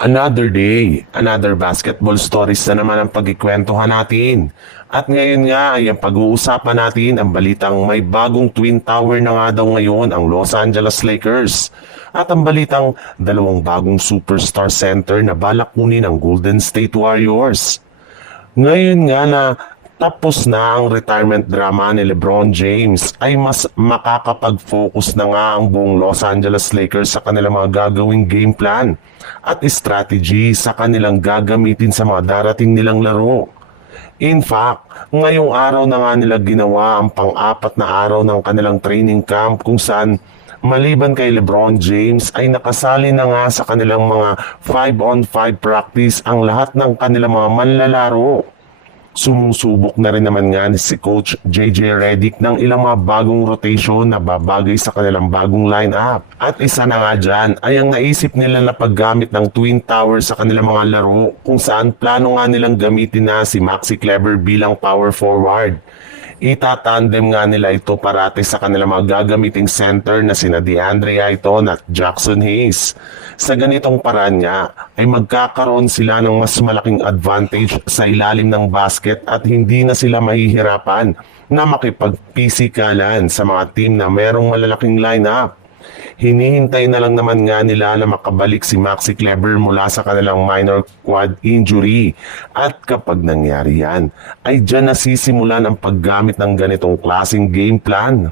Another day, another basketball stories na naman ang pagkikwentuhan natin. At ngayon nga ay ang pag-uusapan natin ang balitang may bagong Twin Tower na nga daw ngayon ang Los Angeles Lakers. At ang balitang dalawang bagong superstar center na balak kunin ng Golden State Warriors. Ngayon nga na tapos na ang retirement drama ni LeBron James ay mas makakapag-focus na nga ang buong Los Angeles Lakers sa kanilang mga gagawing game plan at strategy sa kanilang gagamitin sa mga darating nilang laro. In fact, ngayong araw na nga nila ginawa ang pang-apat na araw ng kanilang training camp kung saan maliban kay LeBron James ay nakasali na nga sa kanilang mga 5-on-5 practice ang lahat ng kanilang mga manlalaro. Sumusubok na rin naman nga si Coach JJ Redick ng ilang mga bagong rotation na babagay sa kanilang bagong lineup. At isa na nga dyan ay ang naisip nila na paggamit ng Twin Tower sa kanilang mga laro kung saan plano nga nilang gamitin na si Maxi Kleber bilang power forward. Itatandem nga nila ito parati sa kanilang mga gagamiting center na sina DeAndre Ayton at Jackson Hayes. Sa ganitong paraan nga ay magkakaroon sila ng mas malaking advantage sa ilalim ng basket at hindi na sila mahihirapan na makipagpisikalan sa mga team na merong malalaking lineup. Hinihintay na lang naman nga nila na makabalik si Maxi Kleber mula sa kanilang minor quad injury. At kapag nangyari yan, ay dyan nasisimulan ang paggamit ng ganitong klaseng game plan.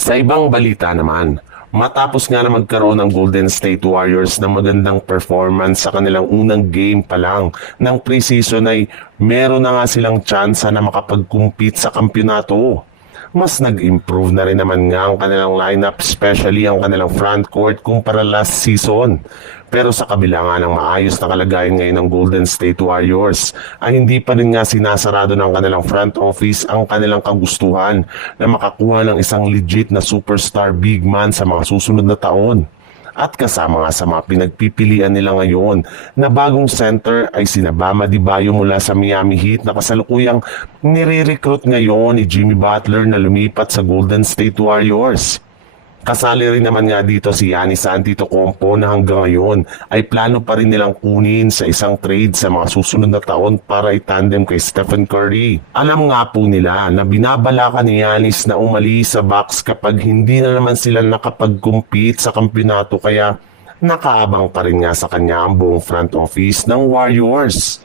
Sa ibang balita naman, matapos nga na magkaroon ng Golden State Warriors ng magandang performance sa kanilang unang game pa lang ng preseason ay meron na nga silang tsansa na makapag-compete sa kampyonato. Mas nag-improve na rin naman nga ang kanilang lineup, especially ang kanilang front court kumpara last season. Pero sa kabila nga ng maayos na kalagayan ngayon ng Golden State Warriors, ay hindi pa rin nga sinasarado ng kanilang front office ang kanilang kagustuhan na makakuha ng isang legit na superstar big man sa mga susunod na taon. At kasama nga sa mga pinagpipilian nila ngayon na bagong center ay sina Bam Adebayo mula sa Miami Heat na kasalukuyang nire-recruit ngayon ni Jimmy Butler na lumipat sa Golden State Warriors. Kasali rin naman nga dito si Giannis Antetokounmpo na hanggang ngayon ay plano pa rin nilang kunin sa isang trade sa mga susunod na taon para itandem kay Stephen Curry. Alam nga po nila na binabalakan ni Giannis na umalis sa Bucks kapag hindi na naman sila nakapag-compete sa kampyonato kaya nakaabang pa rin nga sa kanya ang buong front office ng Warriors.